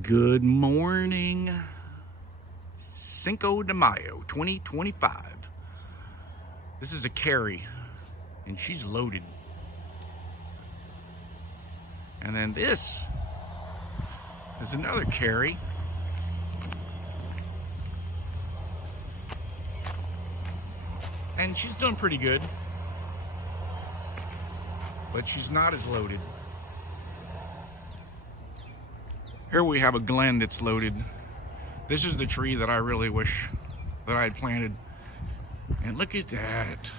Good morning, Cinco de Mayo 2025. This is a carry and she's loaded. And then this is another carry. And she's done pretty good, but she's not as loaded. Here we have a glen that's loaded. This is the tree that I really wish that I had planted. And look at that.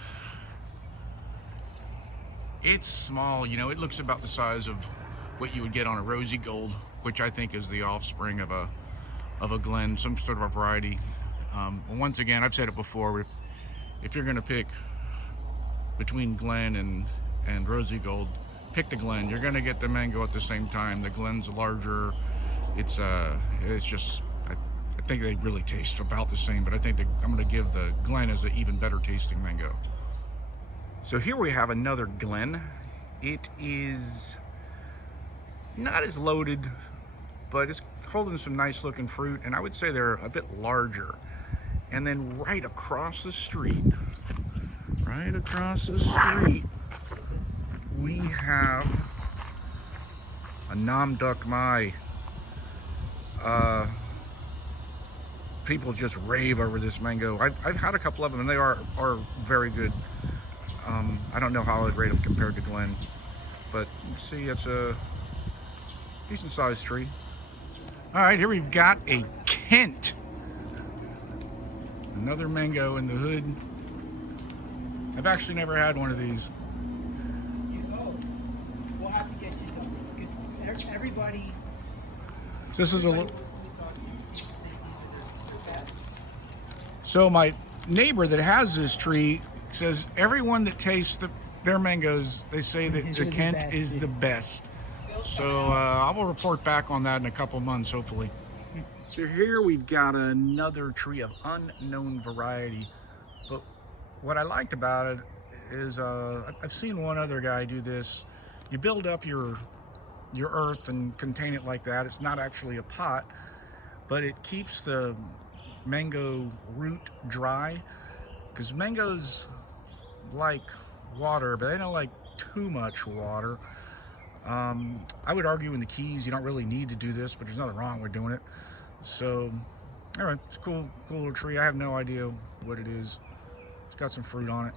It's small, you know, it looks about the size of what you would get on a rosy gold, which I think is the offspring of a glen, some sort of a variety. Once again, I've said it before, if you're gonna pick between glen and rosy gold, pick the glen. You're gonna get the mango at the same time. The glen's larger. It's just, I think they really taste about the same, but I think I'm gonna give the glen as an even better tasting mango. So here we have another glen. It is not as loaded, but it's holding some nice looking fruit, and I would say they're a bit larger. And then right across the street, we have a Duck Mai. People just rave over this mango. I've had a couple of them and they are very good. I don't know how I would rate them compared to Glen, but you see it's a decent sized tree. All right, here we've got a Kent. Another mango in the hood. I've actually never had one of these. We'll have to get you something because everybody. This is a little. So my neighbor that has this tree says everyone that tastes their mangoes, they say that the Kent is the best. So I will report back on that in a couple months, hopefully. So here we've got another tree of unknown variety. But what I liked about it is I've seen one other guy do this. You build up your earth and contain it like that. It's not actually a pot, but it keeps the mango root dry, because mangoes like water, but they don't like too much water. I would argue in the Keys you don't really need to do this, but there's nothing wrong with doing it. So anyway, it's a cool little tree. I have no idea what it is. It's got some fruit on it.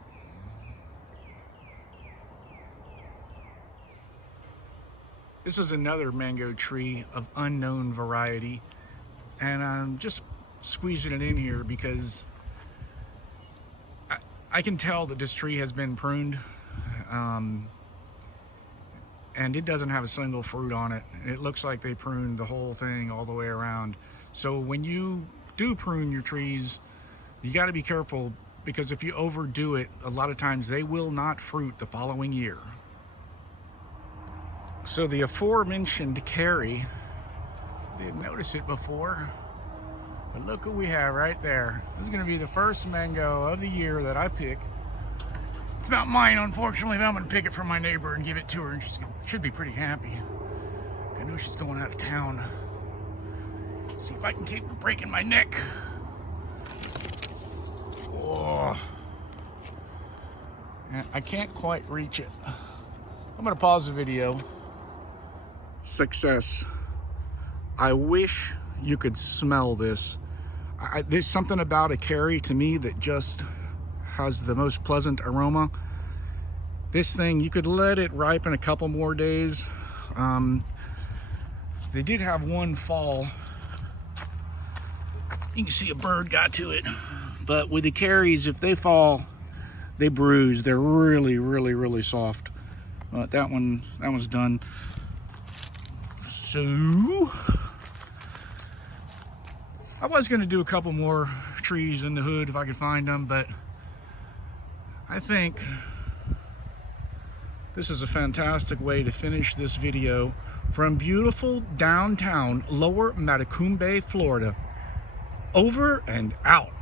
This is another mango tree of unknown variety, and I'm just squeezing it in here because I can tell that this tree has been pruned, and it doesn't have a single fruit on it. It looks like they pruned the whole thing all the way around. So when you do prune your trees, you got to be careful, because if you overdo it, a lot of times they will not fruit the following year. So the aforementioned carry, didn't notice it before, but look who we have right there. This is going to be the first mango of the year that I pick. It's not mine, unfortunately, but I'm going to pick it from my neighbor and give it to her, and she should be pretty happy. I know she's going out of town. See if I can keep from breaking my neck. Oh, I can't quite reach it. I'm going to pause the video. Success. I wish you could smell this. There's something about a carry to me that just has the most pleasant aroma. This thing, you could let it ripen a couple more days. They did have one fall. You can see a bird got to it, but with the carries, if they fall, they bruise. They're really soft. That one's done. So I was going to do a couple more trees in the hood if I could find them, but I think this is a fantastic way to finish this video from beautiful downtown Lower Matecumbe, Florida. Over and out.